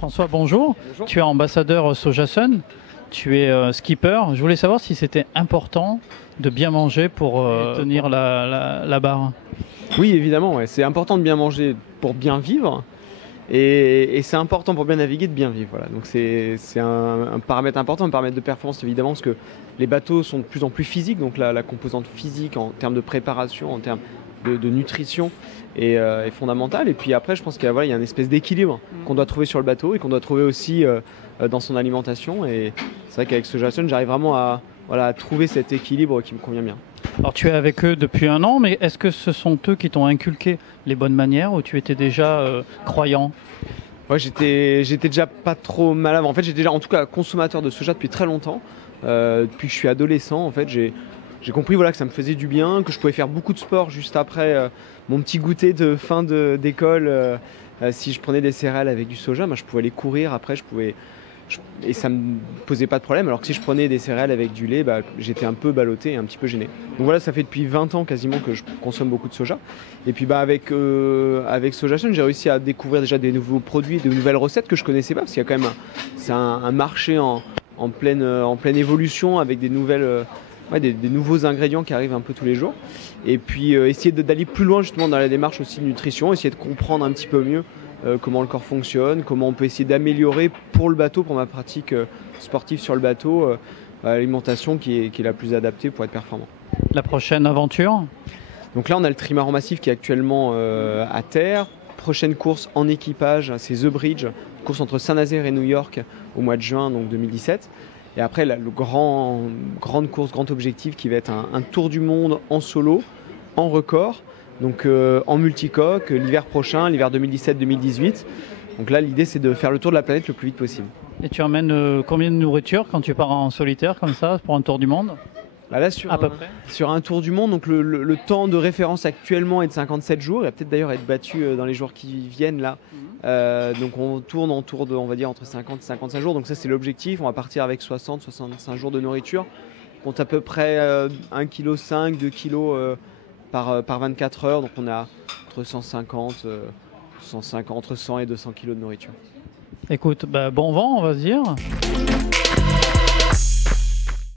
François, bonjour. Bonjour. Tu es ambassadeur Sojasun, tu es skipper. Je voulais savoir si c'était important de bien manger pour tenir la barre. Oui, évidemment, ouais. C'est important de bien manger pour bien vivre. Et c'est important pour bien naviguer de bien vivre. Voilà. Donc c'est un paramètre important, un paramètre de performance évidemment, parce que les bateaux sont de plus en plus physiques, donc la composante physique en termes de préparation, en termes de nutrition est fondamentale. Et puis après, je pense qu'il y a une espèce d'équilibre qu'on doit trouver sur le bateau et qu'on doit trouver aussi dans son alimentation. Et c'est vrai qu'avec Sojasun, j'arrive vraiment à trouver cet équilibre qui me convient bien. Alors tu es avec eux depuis un an, mais est-ce que ce sont eux qui t'ont inculqué les bonnes manières ou tu étais déjà croyant? Ouais, j'étais déjà pas trop mal avant. En fait, j'étais déjà en tout cas consommateur de soja depuis très longtemps. Depuis que je suis adolescent, en fait, j'ai compris que ça me faisait du bien, que je pouvais faire beaucoup de sport juste après mon petit goûter de fin d'école. Si je prenais des céréales avec du soja, je pouvais aller courir après, et ça me posait pas de problème. Alors que si je prenais des céréales avec du lait, j'étais un peu ballotté et un petit peu gêné. Donc voilà, ça fait depuis 20 ans quasiment que je consomme beaucoup de soja. Et puis avec Sojasun, j'ai réussi à découvrir déjà des nouveaux produits, de nouvelles recettes que je connaissais pas, parce qu'il y a quand même c'est un marché en pleine évolution avec des nouvelles des nouveaux ingrédients qui arrivent un peu tous les jours. Et puis essayer d'aller plus loin justement dans la démarche aussi de nutrition, essayer de comprendre un petit peu mieux comment le corps fonctionne, comment on peut essayer d'améliorer pour le bateau, pour ma pratique sportive sur le bateau, l'alimentation qui est la plus adaptée pour être performant. La prochaine aventure? Donc là, on a le trimaran massif qui est actuellement à terre. Prochaine course en équipage, c'est The Bridge, course entre Saint-Nazaire et New York au mois de juin donc 2017. Et après, grande course, grand objectif qui va être un tour du monde en solo, en record, donc en multicoque, l'hiver prochain, l'hiver 2017-2018. Donc là, l'idée, c'est de faire le tour de la planète le plus vite possible. Et tu emmènes combien de nourriture quand tu pars en solitaire comme ça pour un tour du monde? Là, sur un tour du monde, donc le temps de référence actuellement est de 57 jours. Il va peut-être d'ailleurs être battu dans les jours qui viennent là. Donc on tourne en tour de, on va dire, entre 50 et 55 jours. Donc ça, c'est l'objectif. On va partir avec 60-65 jours de nourriture. On compte à peu près 1,5 kg, 2 kg par 24 heures. Donc on a entre 150, entre 100 et 200 kg de nourriture. Écoute, bon vent, on va se dire.